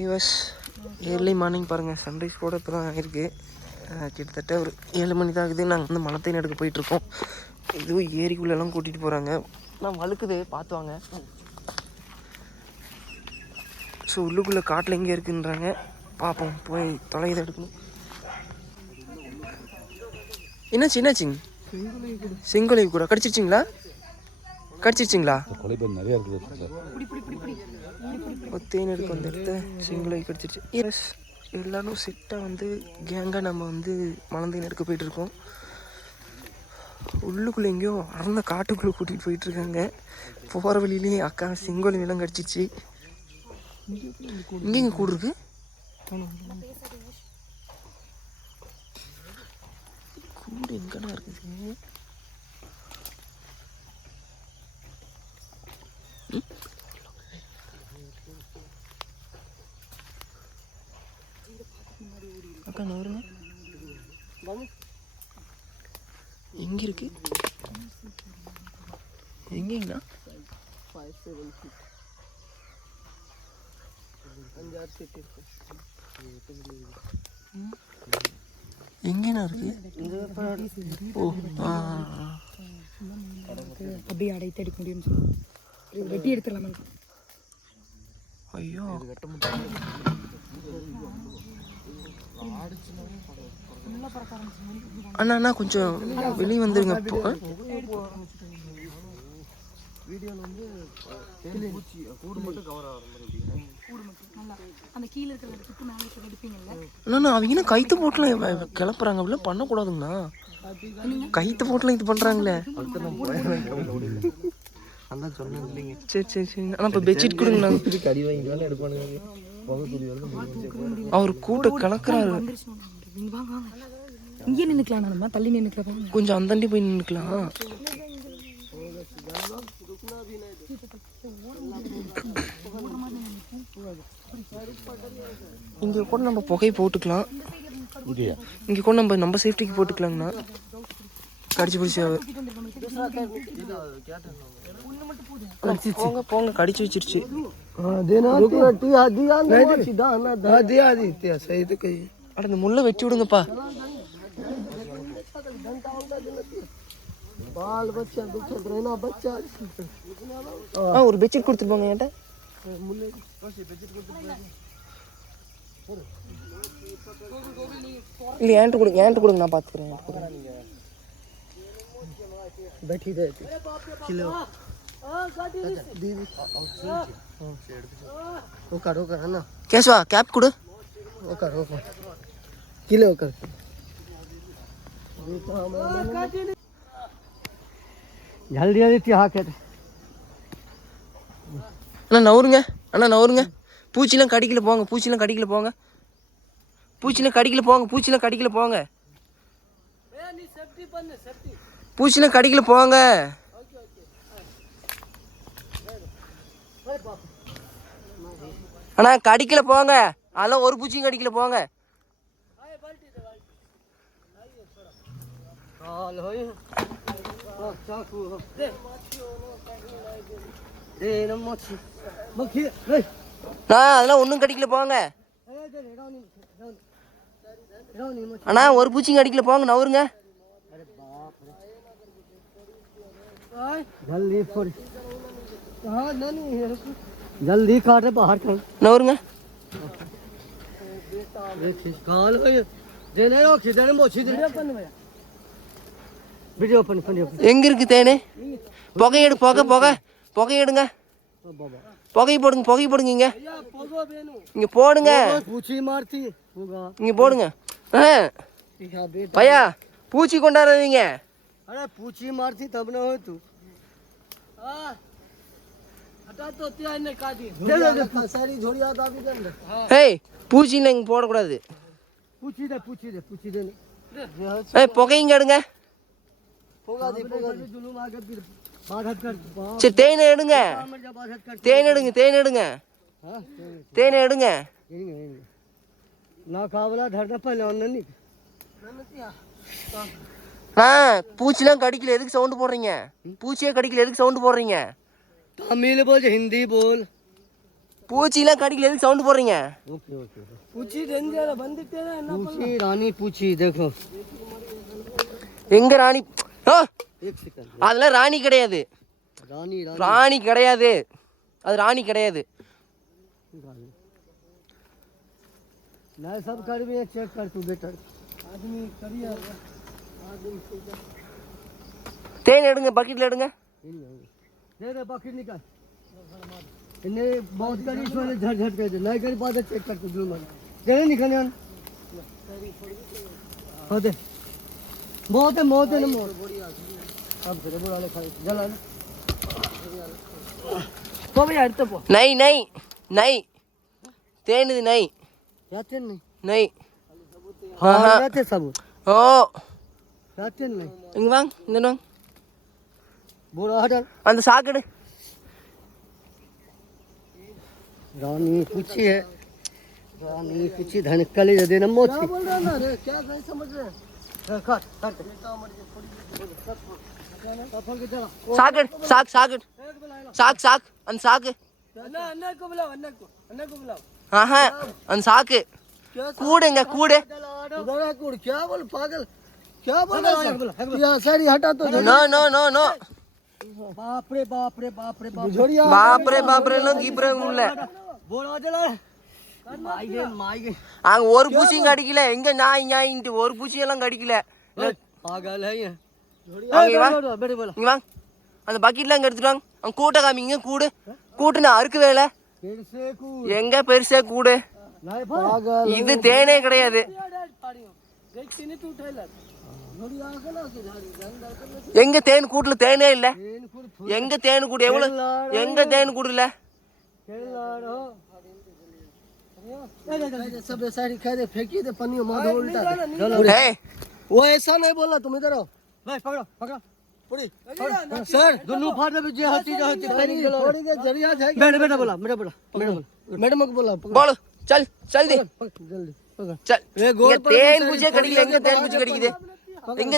US early morning பாருங்கள் sunrise கூட இப்போ தான் ஆகிருக்கு கிட்டத்தட்ட ஒரு ஏழு மணி தான் ஆகுது. நாங்கள் வந்து மலை தேன் எடுக்க போயிட்டுருக்கோம் இதுவும் ஏரிக்குள்ளெல்லாம் கூட்டிகிட்டு போகிறாங்க நான் வழுக்குது. பார்த்து வாங்க. ஸோ உள்ளுக்குள்ளே காட்டில் எங்கே இருக்குன்றாங்க. பார்ப்போம். போய் தொலைதை எடுக்கணும். என்னாச்சு? என்னாச்சுங்க செங்கோலை கூட. கடிச்சிருச்சிங்களா? கடிச்சிருச்சிங்களா? கொலைப்பேர் நிறையா இருக்குது சார் ஒரு தேன் எடுக்க வந்த இடத்த சிங்கிளை கிடச்சிருச்சு. எஸ் எல்லாரும் செட்டாக வந்து கேங்காக நம்ம வந்து மலந்தேன் எடுக்க போயிட்டு இருக்கோம். உள்ளுக்குள்ளே எங்கேயோ அறந்த காட்டுக்குள்ளே கூட்டிகிட்டு போயிட்டு இருக்காங்க. போகிற வழியிலேயே அக்கா செங்கோலை எல்லாம் கிடச்சிச்சு இங்கே இங்கே கூடு இருக்கு? கூடு எங்கடா இருக்குது? அக்கா நவருங்க எங்க இருக்கு? எங்கேங்கண்ணா எங்கேண்ணா இருக்கு? ஓ ஆ. அப்படியே அடைத்து அடிக்க முடியும்னு சொல்லி. வெட்டி எடுத்துடலாமா? ஐயோ. அண்ணா அண்ணா கொஞ்சம் வெளியே வந்துருங்க. இப்போ ஆ? அந்த கீழே இருக்கிற சுட்டு மேலே இருக்கிற எடுப்பீங்கல்ல அண்ணா அண்ணா, அவங்க என்ன கைத்து போட்டுலாம் கிளப்புறாங்க. அப்படிலாம் பண்ணக்கூடாதுங்கண்ணா. கைத்து போட்டுலாம் இது பண்ணுறாங்களே அதான் சொன்னேன் சரி சரி சரி. ஆனால் இப்போ பெட்ஷீட் கொடுங்கண்ணா. வாங்கி எடுப்பானுங்க. வந்து அவர் கூட்ட கலக்குறாரு. நீங்க வாங்க வாங்க இங்கே நின்றுக்கலாம் நானுமா தள்ளி நின்றுக்கலாம் கொஞ்சம் அந்தாண்டி போய் நின்றுக்கலாம் இங்கே கூட நம்ம புகை போட்டுக்கலாம். இங்கே கூட நம்ம நம்ம சேஃப்டிக்கு போட்டுக்கலாங்கண்ணா. கடிச்சு பிடிச்சி போங்க போங்க கடிச்சு வச்சிருச்சு. அட இந்த முள்ளை வெட்டி விடுங்கப்பா. ஆ ஒரு பெட்ஷீட் கொடுத்துட்டு போங்க என்கிட்ட. இல்லை என்கிட்ட கொடுங்க என்கிட்ட கொடுங்க. நான் பார்த்துக்கிறேன் உட்கார் கேஷ்வா கேப் கொடு உட்கார் உட்கார் கீழே உட்கார் அண்ணா நவருங்க அண்ணா நவருங்க பூச்சிலாம் கடிக்கல போங்க பூச்சிலாம் கடிக்கல போங்க பூச்சிலாம் கடிக்கல போங்க பூச்சிலாம் கடிக்கல போங்க பூச்சிலாம் கடிக்கல போங்க. அண்ணா கடிக்கல போங்க. அதெல்லாம் ஒரு பூச்சியும் கடிக்கல போங்க. அதெல்லாம் ஒன்றும் கடிக்கல போங்க. அண்ணா ஒரு பூச்சியும் கடிக்கல போங்க நவருங்க. அடே जल्दी काट बाहर कर நவருங்க काल हो देने रो खिदने मोची दे वीडियो अपन वीडियो எங்க இருக்கு தேனு புகையெடு புகை புகை புகையெடுங்க बाबा புகை போடுங்க புகை போடுங்க இங்க या पोगो बेनु இங்க போடுங்க पूछी मारती होगा இங்க போடுங்க ஆ, या बेटा பையா பூச்சி கொண்டாடாதீங்க अरे पूछी मारती तब ஏய் பூச்சின்னு இங்கே போடக்கூடாது. பூச்சிதே பூச்சிதே பூச்சிதே. ஏய் புகைங்க எடுங்க. சரி தேனை எடுங்க. தேன் எடுங்க தேன் எடுங்க. தேனை எடுங்க. ஆ பூச்சிலாம் கடிக்கல. எதுக்கு சவுண்டு போடுறீங்க? பூச்சியே கடிக்கல. எதுக்கு சவுண்டு போடுறீங்க? தமிழ் போச்சு ஹிந்தி போல். பூச்சிலாம் கடிக்கல எதுக்கு சவுண்ட் போடுறீங்க? Okay okay. பூச்சி தெரிஞ்சால வந்துட்டே தான் என்ன பூச்சி ராணி பூச்சி देखो எங்க ராணி? அதெல்லாம் ராணி கிடையாது. ராணி ராணி. கிடையாது. அது ராணி கிடையாது. मैं सब कर भी चेक कर तू बेटर आदमी தேன் எடுங்க பக்கெட்ல எடுங்க. दे दे बाकी निकाल इन्हें बहुत करी इसमें झट झट कर दे नहीं कर पाते चेक कर तू ब्लू मन दे दे निकलने आन हो दे बहुत है बहुत है ना मोर अब तेरे बुरा ले खाई जला ना போய் அடுத்த போ நை நை நை தேனுது நை जाते नहीं நை हाँ हाँ। जाते सब ஓ जाते नहीं இங்க வாங்க இங்க வாங்க बुरा हटा அந்த சாக்கடு रानी पूछी है रानी पूछी धन कली दे ना मोची क्या बोल रहा ना रे क्या नहीं समझ रहे काट काट சாக்கடு சாக் சாக்கடு சாக் சாக் அந்த சாக்கு அண்ணா அண்ணா को बुलाओ अण्णा को अण्णा को बुलाओ ஆஹா அந்த சாக்கு கூடுங்க கூடு उधर कुड़ क्या बोल पागल क्या बोल रहा है यहाँ सारी हटा तो நோ நோ நோ நோ बाप रे बाप रे बाप रे बाप झोड़िया பாப்ரே பாப்ரேன்னு கீப்ரே உள்ள बोला जला माई गए माई गए அங்க ஒரு பூச்சியும் கடிக்கல எங்க நாய் நாயின்ட்டு ஒரு பூச்சியெல்லாம் கடிக்கல पागल है ये அங்க வா बेटे बोला இங்க வாங்க அந்த பக்கெட்ல அங்க எடுத்துட்டு வாங்க அங்க கூட்ட காமிங்க கூடு கூட்டுனா அறுக்கு வேலை फिर से कुड़ எங்க பெருசா கூடு नहीं पागल இது தேனே கிடையாது எங்க தேன் கூட்டுல தேனே இல்ல तीन कुड़ எங்க தேன் கூடு எவ்வளவு எங்க தேன் கூடு இல்ல खेल रहो सब सारी कह दे फेंकी दे पन्नी मार दो उल्टा दे। चलो ஏய் वो ऐसा नहीं बोला तुम इधर आओ बस पकड़ो पकड़ो पुड़ी सर दोनों फाड़ में जे हती जो हती खरी थोड़ी के जरिया जाएगी बेटा बेटा बोला बेटा बोला मैडम बोला मैडम को बोला पकड़ போலு சல் ஜல்தி पकड़, जल्दी पकड़ சல் ए गोल இங்க தேன் பூச்சியே கடிக்கல எங்க தேன் பூச்சி கடிக்குது எங்க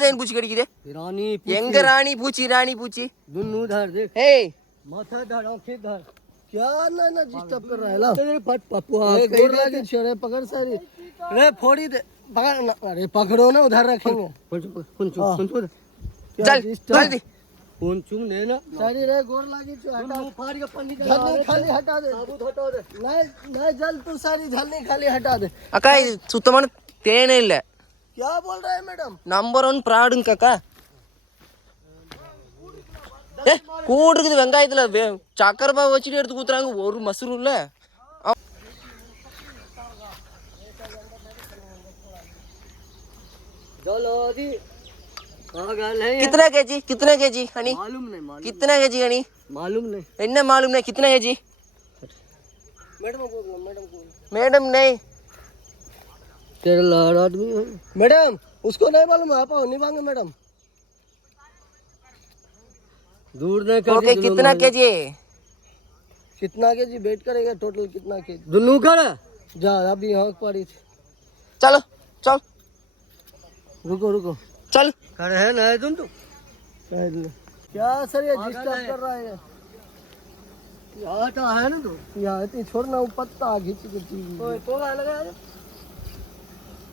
தேன் பூச்சி கடிக்குது रानी எங்க ராணி பூச்சி ராணி பூச்சி दोनों धर देख ஏய் माथा धर आंखें धर क्या ना ना डिस्टर्ब कर रहा है ला तेरे फट पप्पू ए गोल लगे छोरे पकड़ सारी रे फोड़ी दे पकड़ ना अरे पकड़ो ना उधर रखेंगे कौन चुप कौन चुप चल जल्दी कौन चुप नहीं ना सारी रे गोर लागी तू हटा फाड़ के पन्नी झलनी खाली हटा दे साबुत हटा दे नहीं नहीं जल तू सारी झलनी खाली हटा दे அக்கா இது சுத்தமான தேனே இல்ல क्या बोल रहा है मैडम நம்பர் ஒன் ப்ராடுங்க அக்கா ஏ கூடு இருக்குது வெங்காயத்துல வே- சக்கரை பாவு வச்சுட்டு எடுத்து ஊத்துறாங்க ஒரு மசூரும் இல்ல चलो दी पागल है ये कितना केजी कितना केजी हनी मालूम नहीं मालूम कितना केजी हनी मालूम नहीं என்ன मालूम नहीं कितना केजी मैडम को बोल मैडम को मैडम नहीं तेरा लाड़ आदमी है। मैडम उसको नहीं मालूम आप नहीं मांगे मैडम। दूर नहीं कर ओके कितना केजी कितना के जी वेट करेगा टोटल कितना के जी दोनों कर। जा अभी यहाँ पड़ी थी। चलो चल। रुको रुको। चल। कर है ना तुम तो क्या सर ये डिस्टर्ब कर रहा है? यहाँ तो है ना तू? यहाँ इतनी छोड़ना वो पत्ता खींच के टीवी तो लगा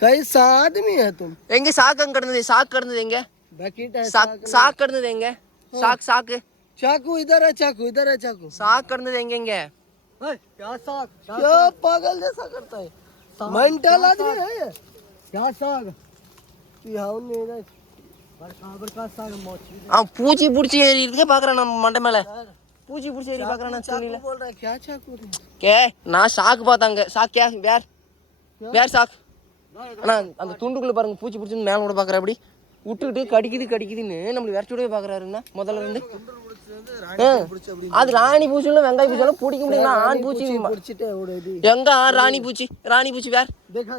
कई आदमी है तुम। देंगे साग अंग करने देंगे साग करने देंगे। बकेट है साग साग करने देंगे। हाँ। साग साग। चाकू इधर है चाकू इधर है चाकू। साग करने देंगे क्या साग? क्या पागल जैसा करता है? मेंटल आदमी है ये। क्या साग? यहाँ नहीं हाँ, है पूछी पुड़ची के पाकराना मंडे मेले। पूछी पुड़ची पाकराना बोल रहा है क्या चाकू? क्या ना साग बतांगे साग क्या बेर बेर साग। அண்ணா அந்த துண்டுக்குள்ள பாருங்க பூச்சி பிடிச்சி மேல விட பாக்குற அப்படி விட்டுக்கிட்டு கடிக்குது கடிக்குதுன்னு நம்மளுக்கு விரட்டி விடவே பாக்குறாருன்னா முதல்ல இருந்து. அது ராணி பூச்சிலும் வெங்காய பூச்சிலும் பிடிக்க முடியுமா ஆண் பூச்சி எங்க ராணி பூச்சி? ராணி பூச்சி வேற? देखा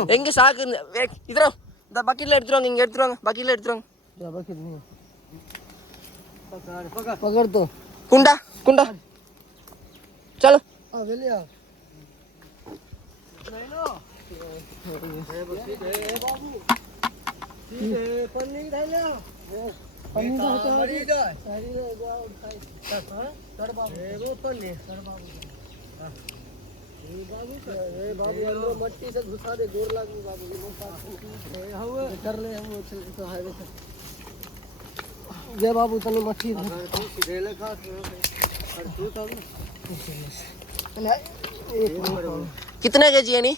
दे देखा दे बाबू देखा ये पूरा देखा पागल आदमी है क्या ना खा नहीं सुन रहे जलैया बोल क्या ना खा ले ले நோ केरला रहे हैं நோ तीनों नो क्या नो नो எங்க சாக்கு இருந்து- வே- இதோ இந்த பக்கெட்ல எடுத்துருவாங்க இங்க எடுத்துருவாங்க பக்கெட்ல எடுத்துருவாங்க पकड़ पकड़ पकड़ जय बाबू तनु मट्टी कितने के जी नहीं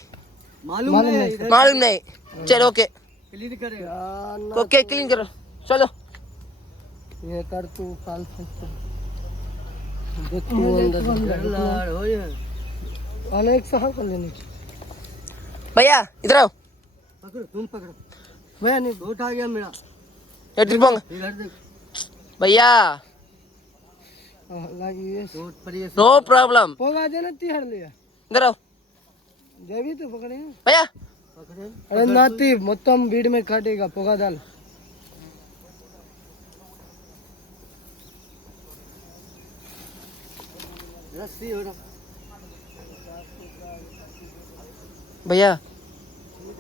मालूम नहीं मालूम नहीं। चलो ओके। क्लीन करेगा। ओके क्लीन करो। चलो। ये कर तू फालतू। देखो अंदर हो जाए एक कर लेने भैया इधर आओ। पकड़ो तुम पकड़ो। भैया नहीं बोट आ गया मेरा। इधर भैया। बोट नो प्रॉब्लम तिहर इधर आओ। देवी तो पकड़े भैया। अरे नाती మొత్తం भीड़ में काटेगा पोगा दाल रस्सी हो रहा भैया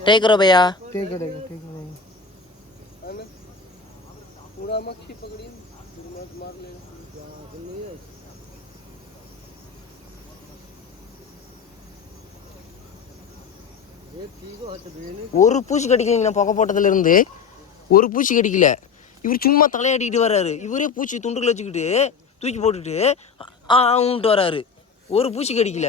टेक करो भैया ठीक करेगा ठीक करेगा पूरा मक्खी पकड़ी मार ले ஒரு பூச்சி கடிக்கலைங்க நான் புகை போட்டதுல இருந்து ஒரு பூச்சி கடிக்கல இவர் சும்மா தலையாட்டிக்கிட்டு வர்றாரு இவரே பூச்சி துண்டுக்குள்ள வச்சுக்கிட்டு தூக்கி போட்டுட்டு ஆ ஆன்ட்டு வராரு ஒரு பூச்சி கடிக்கல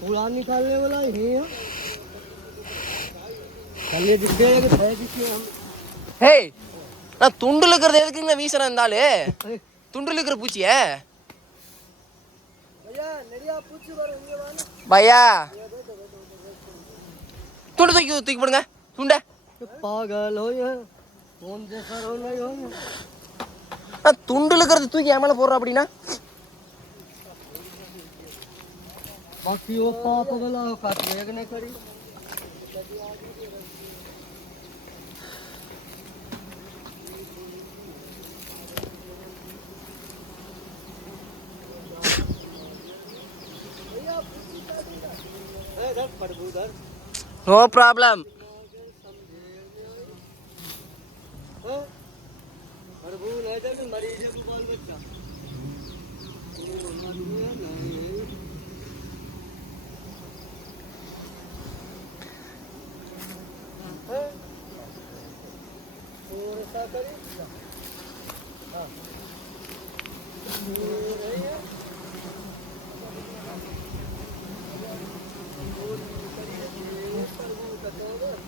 पूरा निकालने वाला ही है चलिए दिखे कि है दिखे हम ஹே நான் துண்டுல இருக்கிறது எதுக்குங்க வீசுறேன் இருந்தாலும் துண்டுல இருக்கிற பூச்சிய भैया नरिया पूछ बार ये वाला பையா துண்டு தூக்கி தூக்கி போடுங்க துண்டை पागल हो ये कौन जैसा हो नहीं हो நான் துண்டுல இருக்கிறது தூக்கி என் மேல போடுறோம் அப்படின்னா बाकी वो पाप गला का वेग ने करी नो प्रॉब्लम मरीज़ बाल बच्चा।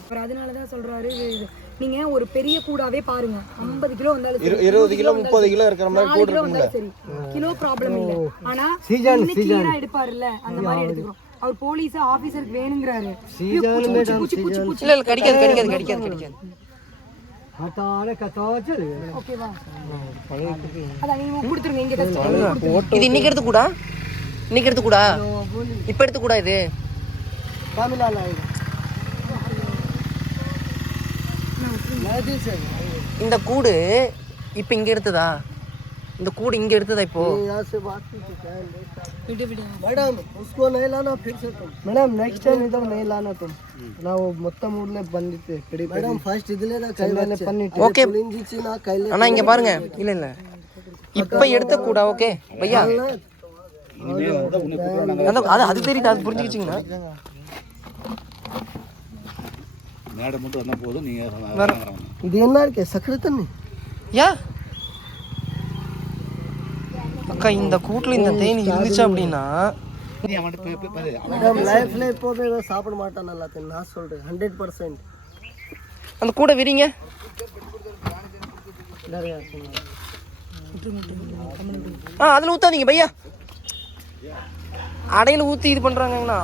அவர் அதனால தான் சொல்றாரு இது. நீங்க ஒரு பெரிய கூடாவே பாருங்க. 50 கிலோ வந்தாலும் சரி, இருபது கிலோ முப்பது கிலோ இருக்கிற மாதிரி நாலு கூட கிலோ இருக்கும்ல வந்தாலும் சரி. கிலோ ப்ராப்ளம் இல்ல. ஆனா clean-ஆ எடுப்பாருல்ல அந்த மாதிரி எடுத்துக்கிறோம். அவர் போலீஸ் ஆபீசருக்கு வேணுங்கிறாரு. இல்ல இல்ல கடிக்காது கடிக்காது கடிக்காது கடிக்காது. இது இன்னைக்கு எடுத்து கூட? இன்னைக்கு எடுத்து கூட? இப்ப எடுத்து கூட இது? இந்த கூடு இப்ப இங்க எடுத்ததா? இந்த கூடு இங்கே எடுத்ததா இப்போ ये यहाँ से बात की थी क्या है? मैडम उसको नहीं लाना फिर से तुम मैडम नेक्स्ट टाइम इधर नहीं लाना तुम ನಾವು ಮೊತ್ತ ಮೂರನೇ ಬಂದಿತ್ತೆ ಮೇಡಮ್ ಫಸ್ಟ್ ಇದ್ಲೇದ ಕೈಲೇ ಪನ್ನಿಟ್ಟು ஓகே ಪುಳಿಂಜಿಚ್ಚಿ ನಾ ಕೈಲೇ அண்ணா இங்கே பாருங்க இல்லை இல்லை இப்போ எடுத்த கூடா ஓகே பையா அந்த அது அது தெரியுது அது புரிஞ்சுக்கிச்சிங்கண்ணா மேடம் மட்டும் வந்தால் போதும் நீங்கள் ಇದು ಏನಾರ್ಕೆ ಸಕ್ಕರೆ ತನ್ನಿ யா அக்கா இந்த கூட்டில் இந்த தேனி இருந்துச்சு அப்படின்னா லைஃப்ல எப்போதும் ஏதோ சாப்பிட மாட்டான் எல்லாத்தையும் நான் சொல்றேன். ஹண்ட்ரட் பர்சன்ட் அந்த கூட விரிங்க. ஆ அதில் ஊற்றாதீங்க பையா. அடையில் ஊற்றி இது பண்ணுறாங்கண்ணா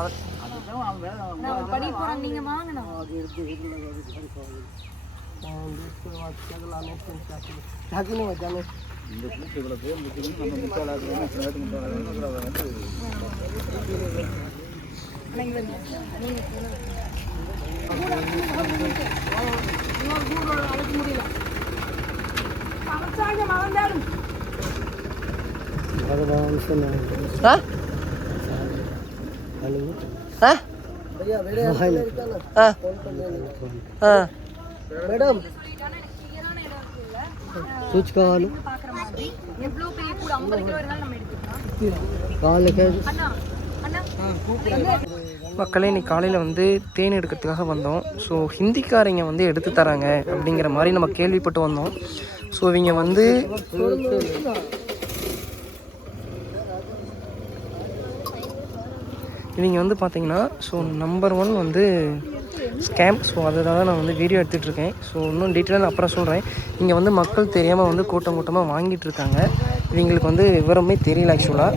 டக்குன்னு வச்சாலும் இந்த கூட்டு இவ்வளோ பேர் முக்கியம் நம்ம முட்டாளாக்குறோம் இத்தனை பேருக்கு முட்டாளாக்குறோம். வந்து அழைக்க மக்களே இன்னைக்கு காலையில் வந்து தேன் எடுக்கிறதுக்காக வந்தோம். ஸோ ஹிந்திக்காரங்க வந்து எடுத்து தராங்க அப்படிங்கிற மாதிரி நம்ம கேள்விப்பட்டு வந்தோம். ஸோ இவங்க வந்து இவங்க வந்து பார்த்தீங்கன்னா ஸோ நம்பர் ஒன் வந்து ஸ்கேம் ஸோ அதை தான் நான் வந்து வீடியோ எடுத்துகிட்டு இருக்கேன் ஸோ இன்னும் டீட்டெயிலாக நான் அப்புறம் சொல்கிறேன் இங்கே வந்து மக்கள் தெரியாமல் வந்து கூட்டம் கூட்டமாக வாங்கிட்டு இருக்காங்க இவங்களுக்கு வந்து விவரமே தெரியல ஆக்சுவலாக